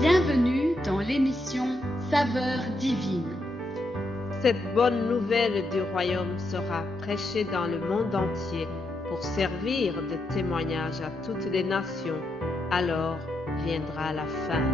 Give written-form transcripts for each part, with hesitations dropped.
Bienvenue dans l'émission Saveurs divines. Cette bonne nouvelle du royaume sera prêchée dans le monde entier pour servir de témoignage à toutes les nations. Alors viendra la fin.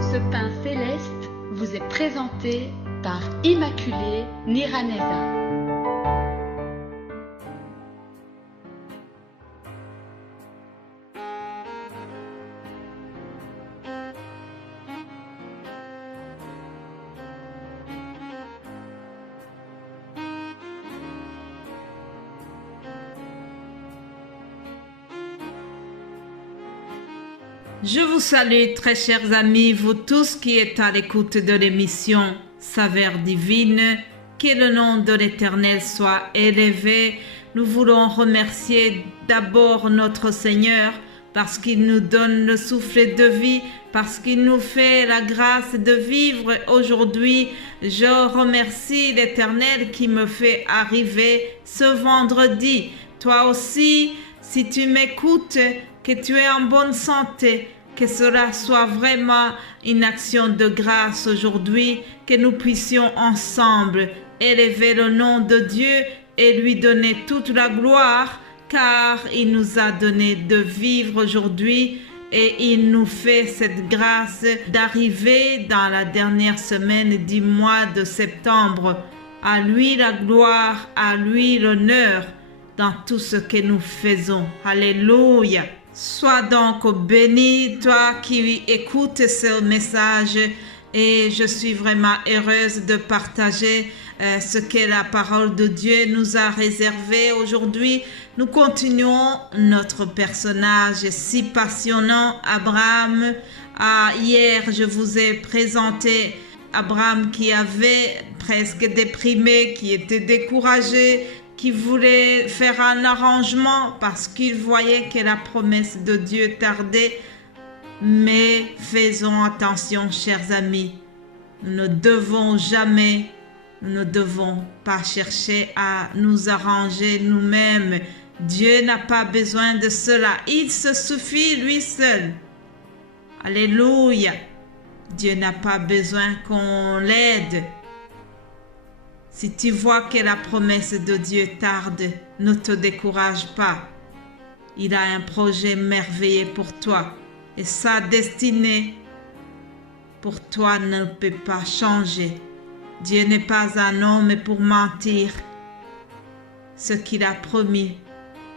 Ce pain céleste vous est présenté par Immaculée Niraneza. Je vous salue très chers amis, vous tous qui êtes à l'écoute de l'émission Saveurs divines, que le nom de l'Éternel soit élevé. Nous voulons remercier d'abord notre Seigneur parce qu'il nous donne le souffle de vie, parce qu'il nous fait la grâce de vivre aujourd'hui. Je remercie l'Éternel qui me fait arriver ce vendredi. Toi aussi, si tu m'écoutes, que tu es en bonne santé, que cela soit vraiment une action de grâce aujourd'hui, que nous puissions ensemble élever le nom de Dieu et lui donner toute la gloire, car il nous a donné de vivre aujourd'hui et il nous fait cette grâce d'arriver dans la dernière semaine du mois de septembre. À lui la gloire, à lui l'honneur dans tout ce que nous faisons. Alléluia. Sois donc béni, toi qui écoutes ce message, et je suis vraiment heureuse de partager ce que la parole de Dieu nous a réservé aujourd'hui. Nous continuons notre personnage si passionnant, Abraham. Hier, je vous ai présenté Abraham qui avait presque déprimé, qui était découragé, qui voulait faire un arrangement parce qu'il voyait que la promesse de Dieu tardait. Mais faisons attention, chers amis. Nous ne devons pas chercher à nous arranger nous-mêmes. Dieu n'a pas besoin de cela. Il se suffit lui seul. Alléluia. Dieu n'a pas besoin qu'on l'aide. Si tu vois que la promesse de Dieu tarde, ne te décourage pas. Il a un projet merveilleux pour toi et sa destinée pour toi ne peut pas changer. Dieu n'est pas un homme pour mentir. Ce qu'il a promis,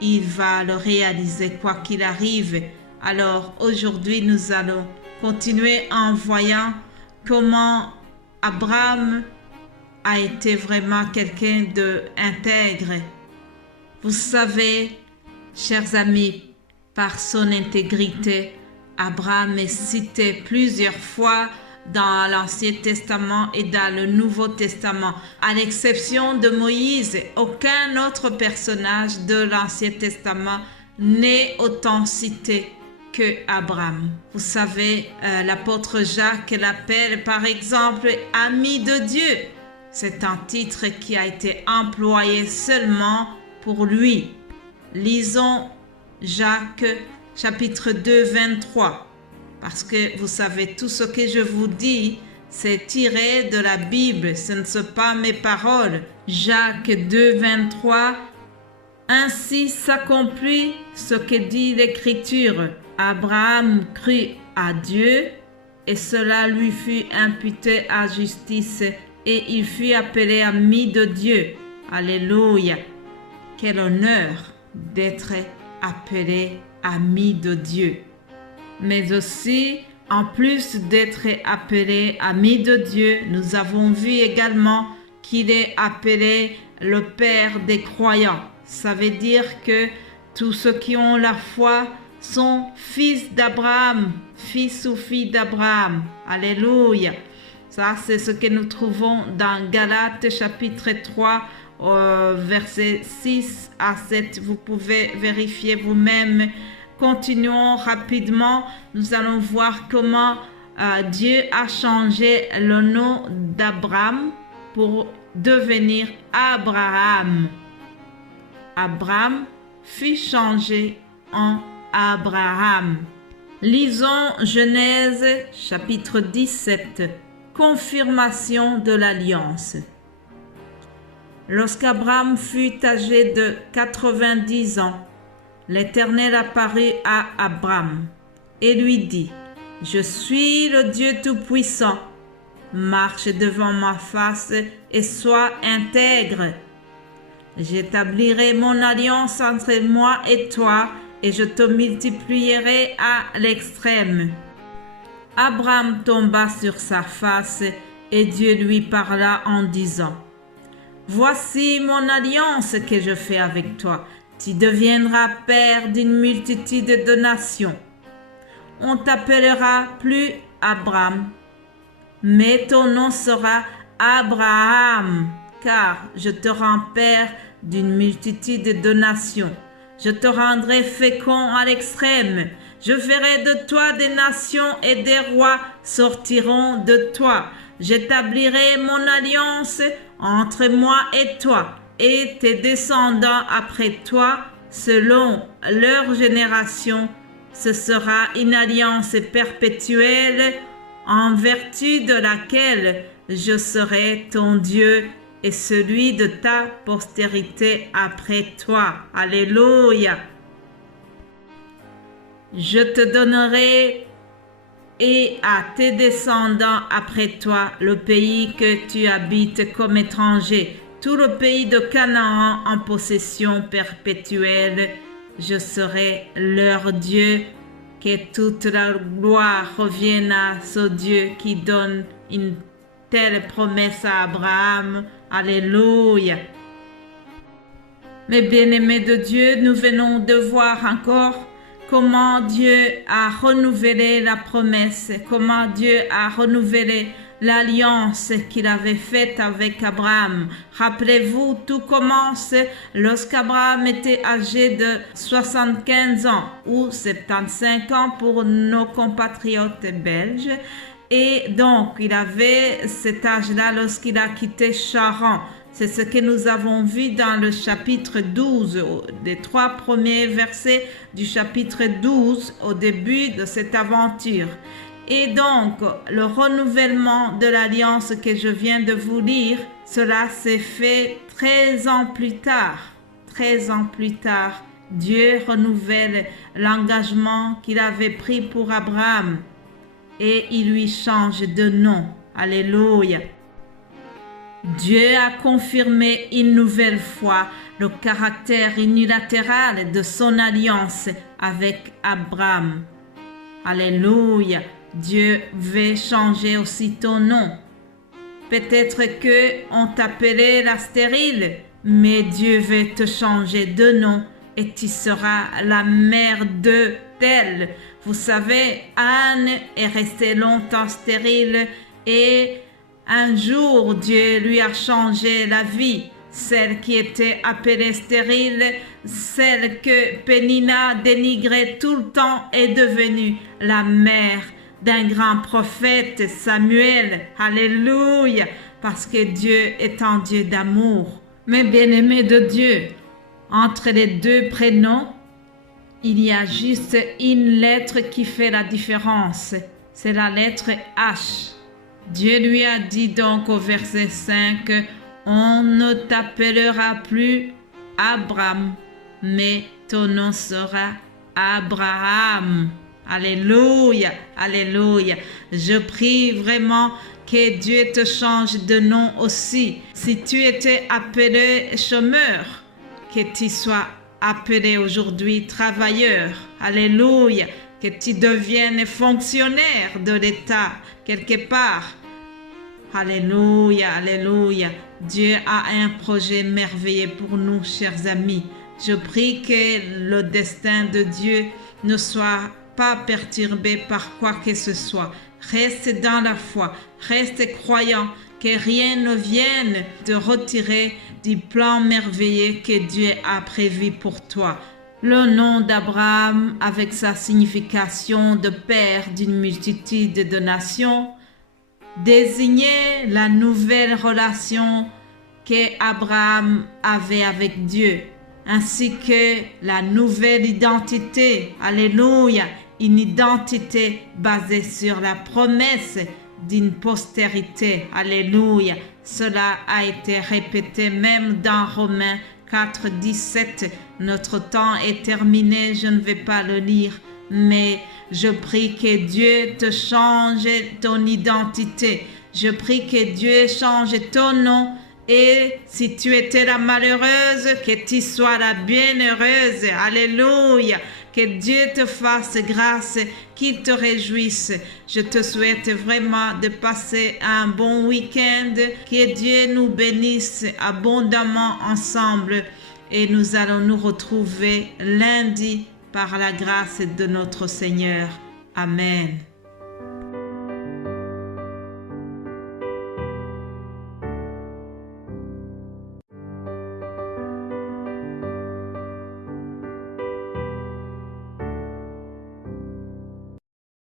il va le réaliser quoi qu'il arrive. Alors aujourd'hui, nous allons continuer en voyant comment Abraham a été vraiment quelqu'un d'intègre. Vous savez, chers amis, par son intégrité, Abraham est cité plusieurs fois dans l'Ancien Testament et dans le Nouveau Testament. À l'exception de Moïse, aucun autre personnage de l'Ancien Testament n'est autant cité que Abraham. Vous savez, l'apôtre Jacques l'appelle par exemple « ami de Dieu ». C'est un titre qui a été employé seulement pour lui. Lisons Jacques chapitre 2, 23. Parce que vous savez, tout ce que je vous dis, c'est tiré de la Bible. Ce ne sont pas mes paroles. Jacques 2, 23. Ainsi s'accomplit ce que dit l'Écriture. Abraham crut à Dieu et cela lui fut imputé à justice. Et il fut appelé ami de Dieu. Alléluia. Quel honneur d'être appelé ami de Dieu. Mais aussi, en plus d'être appelé ami de Dieu, nous avons vu également qu'il est appelé le Père des croyants. Ça veut dire que tous ceux qui ont la foi sont fils d'Abraham, fils ou filles d'Abraham. Alléluia. Ça, c'est ce que nous trouvons dans Galates chapitre 3, versets 6 à 7. Vous pouvez vérifier vous-même. Continuons rapidement. Nous allons voir comment Dieu a changé le nom d'Abraham pour devenir Abraham. Abraham fut changé en Abraham. Lisons Genèse chapitre 17, confirmation de l'alliance. Lorsqu'Abraham fut âgé de 90 ans, l'Éternel apparut à Abraham et lui dit, « Je suis le Dieu Tout-Puissant, marche devant ma face et sois intègre. J'établirai mon alliance entre moi et toi et je te multiplierai à l'extrême. » Abraham tomba sur sa face et Dieu lui parla en disant, « Voici mon alliance que je fais avec toi. Tu deviendras père d'une multitude de nations. On t'appellera plus Abraham, mais ton nom sera Abraham, car je te rends père d'une multitude de nations. Je te rendrai fécond à l'extrême. Je ferai de toi des nations et des rois sortiront de toi. J'établirai mon alliance entre moi et toi et tes descendants après toi, selon leur génération. Ce sera une alliance perpétuelle en vertu de laquelle je serai ton Dieu et celui de ta postérité après toi. Alléluia. Je te donnerai et à tes descendants après toi le pays que tu habites comme étranger, tout le pays de Canaan en possession perpétuelle. Je serai leur Dieu. Que toute la gloire revienne à ce Dieu qui donne une telle promesse à Abraham. Alléluia. Mes bien-aimés de Dieu, nous venons de voir encore comment Dieu a renouvelé la promesse, comment Dieu a renouvelé l'alliance qu'il avait faite avec Abraham. Rappelez-vous, tout commence lorsqu'Abraham était âgé de 75 ans ou 75 ans pour nos compatriotes belges. Et donc, il avait cet âge-là lorsqu'il a quitté Charan. C'est ce que nous avons vu dans le chapitre 12, des 3 premiers versets du chapitre 12 au début de cette aventure. Et donc, le renouvellement de l'alliance que je viens de vous lire, cela s'est fait 13 ans plus tard. 13 ans plus tard, Dieu renouvelle l'engagement qu'il avait pris pour Abraham et il lui change de nom. Alléluia. Dieu a confirmé une nouvelle fois le caractère unilatéral de son alliance avec Abraham. Alléluia. Dieu veut changer aussi ton nom. Peut-être que on t'appelait la stérile, mais Dieu veut te changer de nom et tu seras la mère de tel. Vous savez, Anne est restée longtemps stérile et un jour Dieu lui a changé la vie. Celle qui était appelée stérile, celle que Pénina dénigrait tout le temps est devenue la mère d'un grand prophète, Samuel. Alléluia, parce que Dieu est un Dieu d'amour. Mais bien-aimés de Dieu, entre les deux prénoms, il y a juste une lettre qui fait la différence. C'est la lettre H. Dieu lui a dit donc au verset 5, « On ne t'appellera plus Abraham, mais ton nom sera Abraham. » Alléluia, alléluia. Je prie vraiment que Dieu te change de nom aussi. Si tu étais appelé chômeur, que tu sois appelé aujourd'hui travailleur. Alléluia. Que tu deviennes fonctionnaire de l'État quelque part. Alléluia, alléluia. Dieu a un projet merveilleux pour nous, chers amis. Je prie que le destin de Dieu ne soit pas perturbé par quoi que ce soit. Reste dans la foi, reste croyant, que rien ne vienne te retirer du plan merveilleux que Dieu a prévu pour toi. Le nom d'Abraham, avec sa signification de père d'une multitude de nations, désignait la nouvelle relation qu'Abraham avait avec Dieu, ainsi que la nouvelle identité, alléluia, une identité basée sur la promesse d'une postérité. Alléluia. Cela a été répété même dans Romains 4, 17. Notre temps est terminé, je ne vais pas le lire, mais je prie que Dieu te change ton identité. Je prie que Dieu change ton nom. Et si tu étais la malheureuse, que tu sois la bienheureuse. Alléluia. Que Dieu te fasse grâce, qu'il te réjouisse. Je te souhaite vraiment de passer un bon week-end. Que Dieu nous bénisse abondamment ensemble. Et nous allons nous retrouver lundi par la grâce de notre Seigneur. Amen.